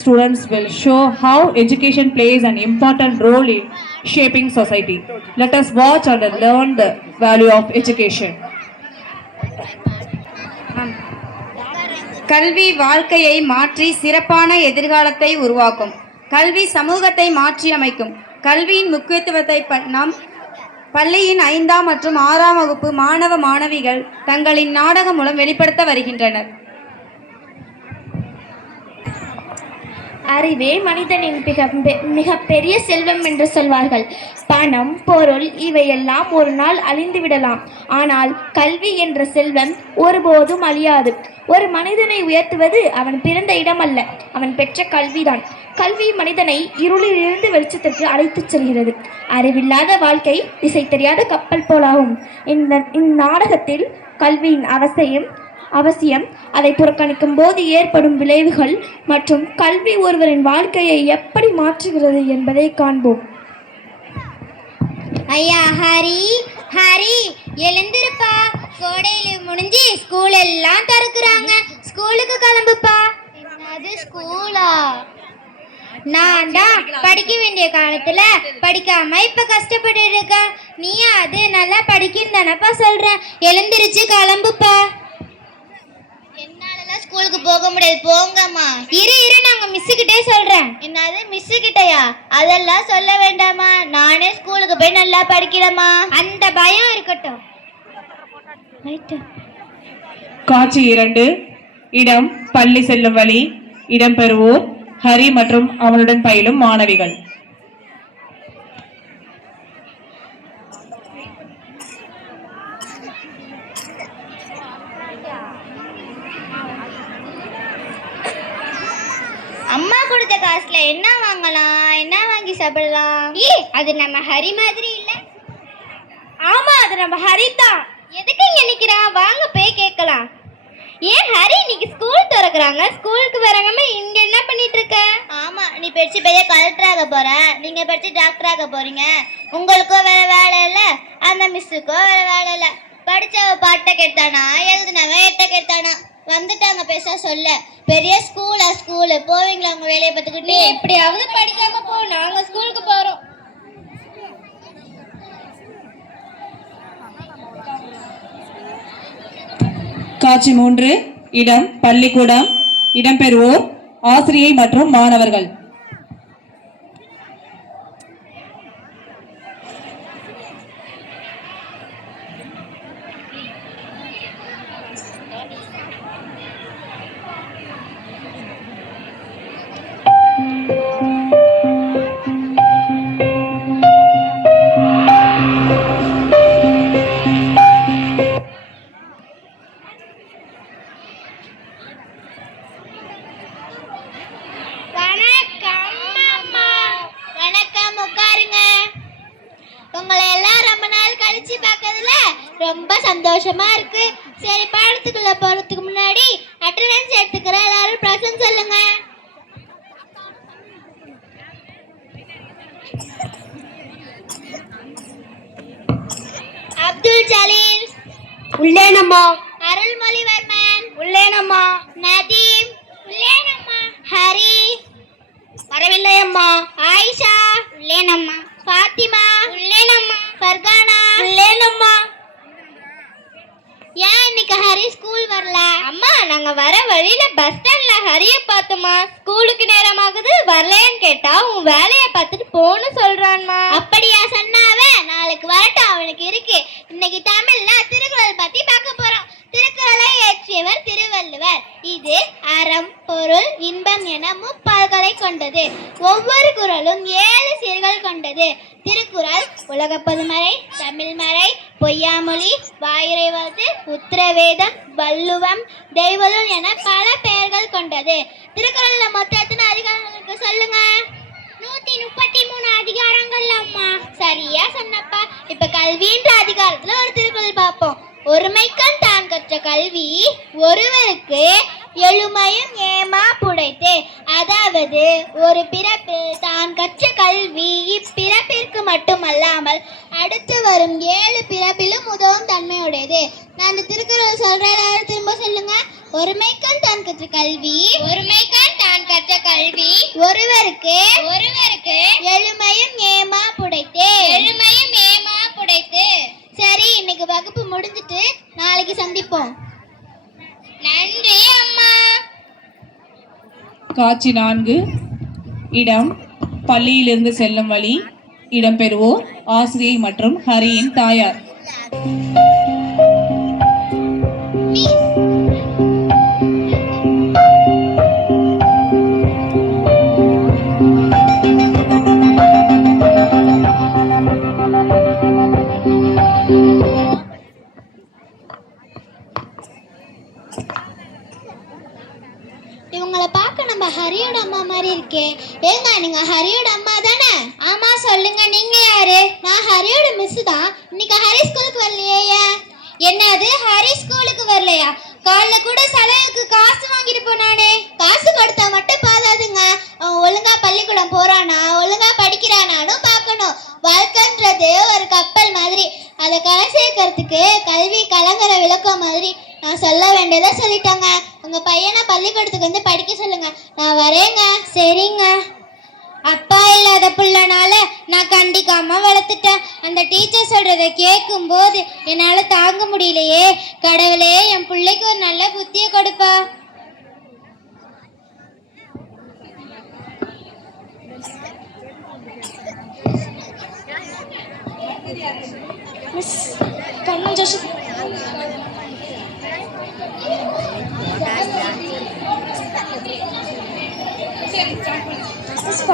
Students will show how education plays an important role in shaping society. Let us watch and learn the value of education. கல்வி வாழ்க்கையை மாற்றி சிறப்பான எதிர்காலத்தை உருவாக்கும். கல்வி சமூகத்தை மாற்றி அமைக்கும். கல்வியின் முக்கியத்துவத்தை நாம் பள்ளியின் 5ஆம் மற்றும் 6ஆம் வகுப்பு மாணவ மாணவிகள் தங்களின் நாடகம் மூலம் வெளிப்படுத்த வருகின்றனர். அறிவே மனிதனின் மிக பெரிய செல்வம் என்று சொல்வார்கள். பணம், பொருள் இவையெல்லாம் ஒரு நாள் அழிந்து விடலாம். ஆனால் கல்வி என்ற செல்வம் ஒருபோதும் அழியாது. ஒரு மனிதனை உயர்த்துவது அவன் பிறந்த இடம் அல்ல, அவன் பெற்ற கல்விதான். கல்வி மனிதனை இருளிலிருந்து வெளிச்சத்திற்கு அழைத்துச் செல்கிறது. அறிவில்லாத வாழ்க்கை திசை தெரியாத கப்பல் போலாகும். இந்த நாடகத்தில் கல்வியின் அவசியம், அதை புறக்கணிக்கும் போது ஏற்படும் விளைவுகள் மற்றும் கல்வி ஒருவரின் வாழ்க்கையை எப்படி மாற்றுகிறது என்பதை காண்போம். ஐயா ஹரி எழுந்திருப்பா, கோடையில முடிஞ்சு ஸ்கூல் எல்லாம் திறக்குறாங்க, ஸ்கூலுக்கு கிளம்புப்பா. என்னது ஸ்கூலா? நான் தான் படிக்க வேண்டிய காலத்துல படிக்காம இப்ப கஷ்டப்பட்டு இருக்க. நீ அது நல்லா படிக்கணும் தானப்பா சொல்ற. எழுந்திருச்சு கிளம்புப்பா. என்னாலலாம் ஸ்கூலுக்கு போக முடியாது, போங்கம்மா. இரு நாங்க மிஸ்ஸுக்கிட்டே சொல்றேன். என்னது மிஸ்ஸுக்கிட்டயா? அதெல்லாம் சொல்ல வேண்டாமா, நானே ஸ்கூலுக்கு போய் நல்லா படிக்கிறேம்மா. அந்த பயம் இருக்கட்டும். காட்சி 2. இடம் பள்ளி செல்லும் வழி. இடம்பெறுவோர் ஹரி மற்றும் அவனுடன் பயிலும் மாணவிகள். அம்மா கொடுத்த காசுல என்ன வாங்கலாம், என்ன வாங்கி சாப்பிடலாம்? அது நம்ம ஹரி மாதிரி இல்ல. ஆமா, அது நம்ம ஹரி தான். எதுக்கு இங்க நிக்கிறான்? வாங்க போய் கேட்கலாம். ஏன் ஹரி, இன்னைக்கு ஸ்கூல் திறக்குறாங்க, ஸ்கூலுக்கு வராம இங்க என்ன பண்ணிட்டு இருக்க? ஆமா, நீ படிச்சு பெரிய கலெக்டர் ஆக போற, நீங்க படிச்சு டாக்டர் ஆக போறீங்க. உங்களுக்கும் வேற வேலை இல்ல, அந்த மிஸ்ஸுக்கும் வேற வேலை இல்ல. படிச்சவ பாட்டை கேட்டானா, எழுதுனவ எட்ட கேட்டானா, வந்துட்டாங்க பேச சொல்ல. பெரிய ஸ்கூலு போவீங்களா உங்க வேலையை பார்த்துக்கிட்டு? எப்படியாவது படிக்காம போ, நாங்க ஸ்கூலுக்கு போறோம். காட்சி 3. இடம் பள்ளிக்கூடம். இடம்பெறுவோர் ஆசிரியை மற்றும் மாணவர்கள். உங்களை எல்லாம் ரொம்ப நாள் கழிச்சு பார்க்கறதுல ரொம்ப சந்தோஷமா இருக்கு. சரி, பாடத்துக்குள்ள போறதுக்கு முன்னாடி அட்டெண்டன்ஸ் எடுத்துக்கிற எல்லாரும் பிரசன்ட் சொல்லுங்க. அப்துல் ஜலீல் உள்ளேனம்மா. அருள்மொழிவர்மன் உள்ளேனம்மா. நதீம் உள்ளேனம்மா. ஹரி வரவில்லையம்மா. ஆயிஷா உள்ளேனம்மா. ஃபாத்திமா உள்ளேனம்மா. ஃபர்கானா உள்ளேனம்மா. ஏன் இன்னைக்கு ஹரி ஸ்கூல் வரல? அம்மா, நாங்க வர வழியில பஸ் ஸ்டாண்ட்ல ஹரிய பார்த்தோமா. ஸ்கூலுக்கு நேரமாகுது, வரலையான்னு கேட்டா உன் வேலையை பார்த்துட்டு போன்னு சொல்றான்மா. அப்படியா சொன்னாவ? நாளைக்கு வரட்டும், அவனுக்கு இருக்கு. இன்னைக்கு தமிழ்ல திருக்குறள் பத்தி பார்க்க போறோம். திருக்குறளை இயற்றியவர் திருவள்ளுவர். இது அறம், பொருள், இன்பம் என முப்பால்களை கொண்டது. ஒவ்வொரு குறளும் 7 சீர்கள் கொண்டது. திருக்குறள் உலக பொதுமறை, தமிழ்மறை, பொய்யாமொழி, வாயுரைவது, உத்திரவேதம், வள்ளுவம், தெய்வநூல் என பல பெயர்கள் கொண்டது. திருக்குறள்ல மொத்தம் எத்தனை அதிகாரங்கள் இருக்கு சொல்லுங்க? 133 அதிகாரங்கள் அம்மா. சரியா சொன்னப்பா. இப்ப கல்வின்ற அதிகாரத்துல ஒரு திருக்குறள் பார்ப்போம். ஒருமைக்கண் தான் கற்ற கல்வி ஒருவருக்கு எழுமையும் ஏமா புடைத்து. அதாவது ஒரு பிறப்பில் தான் கற்ற கல்வி இப்பிறப்பிற்கு மட்டுமல்லாமல் அடுத்து வரும் 7 பிறப்பிலும் உதவும் தன்மையுடையது. நான் இந்த திருக்குறள் சொல்றேன், திரும்ப சொல்லுங்க. ஒருமைக்கான் தான் கற்ற கல்வி ஒருவருக்கு எழுமையும் ஏமா புடைத்து. சரி, இன்னைக்கு வகுப்பு முடிஞ்சிட்டு நாளைக்கு சந்திப்போம். நன்றி அம்மா. காட்சி 4. இடம் பள்ளியிலிருந்து செல்லும் வழி. இடம்பெறுவோர் ஆசிரியை மற்றும் ஹரியின் தாயார். இவங்களை பார்க்க நம்ம ஹரியோட அம்மா மாதிரி இருக்கே. ஏங்க, நீங்க ஹரியோட அம்மா தானே? ஆமா, சொல்லுங்க, நீங்க யாரு? நான் ஹரியோட மிஸ் தான். இன்னைக்கு ஹரி ஸ்கூலுக்கு வரலையே. என்னது, ஹரி ஸ்கூலுக்கு வரலையா? காலைல கூட செலவுக்கு காசு வாங்கிட்டு போனானே. காசு கொடுத்தா மட்டும் போதாதுங்க. அவன் ஒழுங்கா பள்ளிக்கூடம் போறானா, ஒழுங்கா படிக்கிறானான்னு பார்க்கணும். வாழ்க்கைன்றது ஒரு கப்பல் மாதிரி. அதை கரை சேர்க்கறதுக்கு கல்வி கலங்கரை விளக்கம் மாதிரி நான் சொல்ல வேண்டியதை சொல்லிட்டேங்க. உங்க பையனை பள்ளிக்கூடத்துக்கு வந்து படிக்க சொல்லுங்க. நான் வரேங்க. சரிங்க. அப்பா இல்லாத பிள்ளைனால நான் கண்டிக்காம வளர்த்துட்டேன். அந்த டீச்சர் சொல்றதை கேட்கும் போது என்னால தாங்க முடியலையே. கடவுளே, என் பிள்ளைக்கு ஒரு நல்ல புத்தியை கொடுப்பா.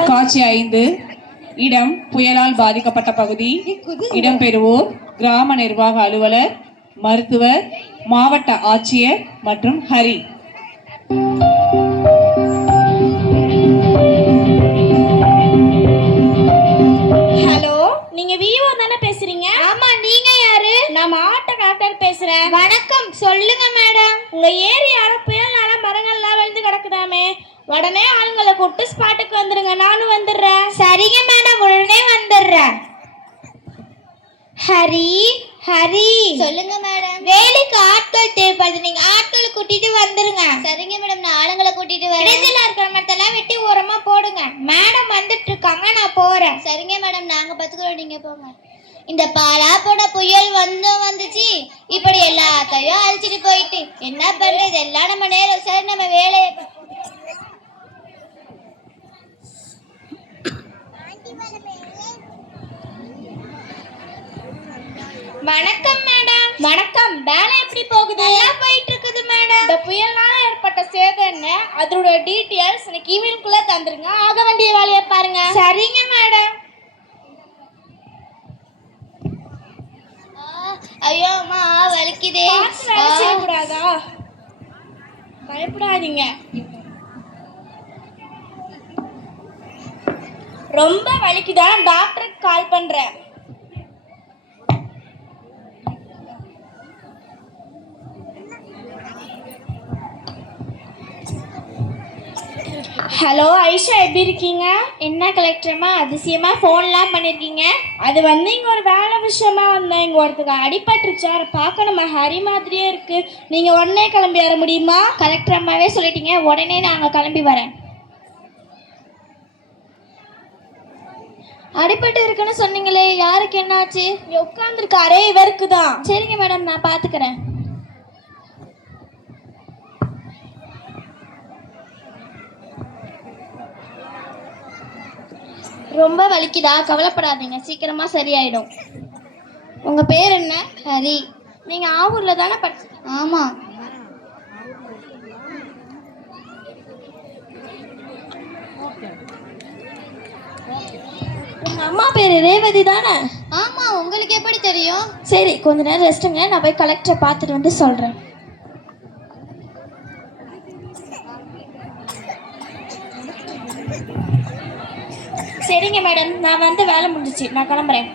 காட்சி 5. இடம் புயலால் பாதிக்கப்பட்ட பகுதி. இடம்பெறுவோர் கிராம நிர்வாக அலுவலர், மருத்துவர், மாவட்ட ஆட்சியர் மற்றும் ஹரி. ஹலோ, நீங்க விவோ தானே பேசுறீங்க? ஆமா, நீங்க யாரு? நான் மாவட்ட கலெக்டர் பேசுறேன். வணக்கம், சொல்லுங்க மேடம். உங்க ஏரியால புயல்னால மரங்கள்லாம் விழுந்து கிடக்குதாமே, உடனே ஆளுங்களை கூப்பிட்டு ஸ்பாட்டுக்கு வந்துருங்க. நானும் வந்துடுறேன். சரிங்க மேடம், உடனே வந்துடுறேன். ஹரி ஹரி, சொல்லுங்க மேடம். வேலைக்கு ஆட்கள் தேவைப்படுது, நீங்க ஆட்களை கூட்டிட்டு வந்துருங்க. சரிங்க மேடம், நான் ஆளுங்களை கூட்டிட்டு வரேன். இடத்துல இருக்கிற மரத்தெல்லாம் வெட்டி ஓரமா போடுங்க. மேடம் வந்துட்டு இருக்காங்க, நான் போறேன். சரிங்க மேடம், நாங்க பாத்துக்கிறோம், நீங்க போங்க. இந்த பாலா போட புயல் வந்துச்சு. இப்படி எல்லாத்தையும் அழிச்சிட்டு போயிட்டு என்ன பண்றது? எல்லாம் நம்ம நேரம். சரி, நம்ம வேலையை. வணக்கம் மேடம். வணக்கம். வேலை எப்படி போகுது? நல்லா போயிட்டு இருக்குது மேடம். இந்த புயல்னால ஏற்பட்ட சேதம் என்ன, அதோட டீட்டெயில்ஸ் எனக்கு இமெயிலுக்குள்ள தந்துருங்க. ஆக வேண்டிய வேலையை பாருங்க. சரிங்க மேடம். ஐயோ அம்மா, வலிக்குதே. வேலை செய்யக்கூடாதா? பயப்படாதீங்க. ரொம்ப வலிக்குதா? டாக்டருக்கு கால் பண்றேன். ஹலோ ஐஷா, எப்படி இருக்கீங்க? என்ன கலெக்டர்மா, அதிசயமா ஃபோன்லாம் பண்ணிருக்கீங்க? அது வந்து இங்கே ஒரு வேலை விஷயமா வந்தேன். இங்கே ஒருத்தருக்கு அடிபட்டுருச்சு, அதை பார்க்க நம்ம ஹரி மாதிரியே இருக்கு. நீங்கள் உடனே கிளம்பி வர முடியுமா? கலெக்டர் அம்மாவே சொல்லிட்டீங்க, உடனே நாங்கள் கிளம்பி வரேன். அடிபட்டு இருக்குன்னு சொன்னீங்களே, யாருக்கு என்னாச்சு? இங்கே உட்காந்துருக்காரே, இவருக்கு தான். சரிங்க மேடம், நான் பார்த்துக்கிறேன். ரொம்ப வலிக்குதா? கவலைப்படாதீங்க, சீக்கிரமா சரியாயிடும். உங்க பேர் என்ன? ஹரி. நீங்க ஆவூர்ல தானே படிச்சு? ஆமா. உங்க அம்மா பேரு ரேவதி தானே? ஆமா. உங்களுக்கு எப்படி தெரியும்? சரி, கொஞ்ச நேரம் ரெஸ்ட்டுங்க, நான் போய் கலெக்டரை பார்த்துட்டு வந்து சொல்றேன். சரிங்க மேடம், நான் வந்து வேலை முடிஞ்சிச்சு, நான் கிளம்புறேன்.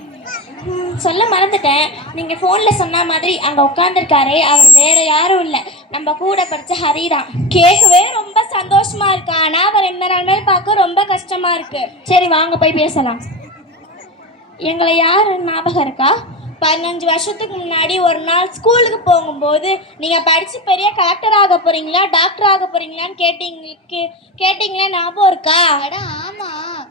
சொல்ல மறந்துட்டேன், நீங்கள் ஃபோனில் சொன்ன மாதிரி அங்கே உட்காந்துருக்காரே, அவர் வேறு யாரும் இல்லை, நம்ம கூட படித்த ஹரி தான். கேட்கவே ரொம்ப சந்தோஷமா இருக்கு, ஆனால் அவர் எந்த நாள் பார்க்க ரொம்ப கஷ்டமாக இருக்கு. சரி, வாங்க போய் பேசலாம். எங்களை யார் ஞாபகம் இருக்கா? 15 வருஷத்துக்கு முன்னாடி ஒரு நாள் ஸ்கூலுக்கு போகும்போது நீங்கள் படித்து பெரிய கலெக்டர் ஆக போகிறீங்களா டாக்டர் ஆக போகிறீங்களான்னு கேட்டிங்களே ஞாபகம் இருக்கா? ஆமாம்.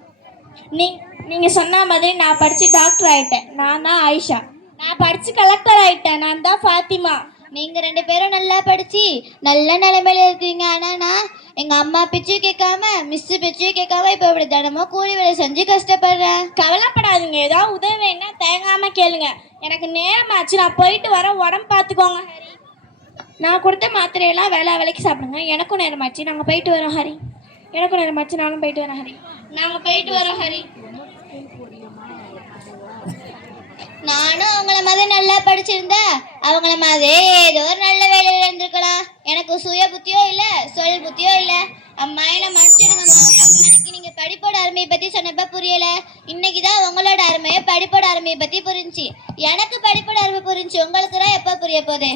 நீங்கள் சொன்ன மாதிரி நான் படித்து டாக்டர் ஆகிட்டேன். நான் தான் ஆயிஷா. நான் படித்து கலெக்டர் ஆகிட்டேன். நான் தான் ஃபாத்திமா. நீங்கள் 2 பேரும் நல்லா படித்து நல்ல நிலைமையில இருக்கீங்க. ஆனால் நான் எங்கள் அம்மா பிச்சும் கேட்காம மிஸ்ஸு பிச்சும் கேட்காம இப்போ இப்படி தினமும் கூலி வேலை செஞ்சு கஷ்டப்படுறேன். கவலைப்படாதீங்க. ஏதாவது உதவி வேணா தயங்காமல் கேளுங்க. எனக்கு நேரமாச்சு, நான் போயிட்டு வரேன். உடம்பு பார்த்துக்கோங்க ஹரி. நான் கொடுத்த மாத்திரையெல்லாம் வேலைக்கு சாப்பிடுங்க. எனக்கும் நேரமாச்சு, நாங்கள் போயிட்டு வரோம் ஹரி. எனக்கும் நேரமாச்சு, நானும் போயிட்டு வரேன் ஹரி. நாங்கள் போயிட்டு வரோம் ஹரி. நானும் அவங்கள மாதிரி நல்லா படிச்சிருந்தா அவங்கள மாதிரி ஏதோ ஒரு நல்ல வேலையில் இருந்திருக்கலாம். எனக்கு சுய புத்தியோ இல்லை, சொல் புத்தியோ இல்லை. அம்மா என்ன மன்னிச்சிடுங்கம்மா. எனக்கு நீங்கள் படிப்போட அருமையை பற்றி சொன்னப்ப புரியலை. இன்னைக்கு தான் உங்களோட அருமையை படிப்போட அருமையை பற்றி புரிஞ்சு. எனக்கு படிப்போட அருமை புரிஞ்சு, உங்களுக்கு தான் எப்போ புரிய போகுது?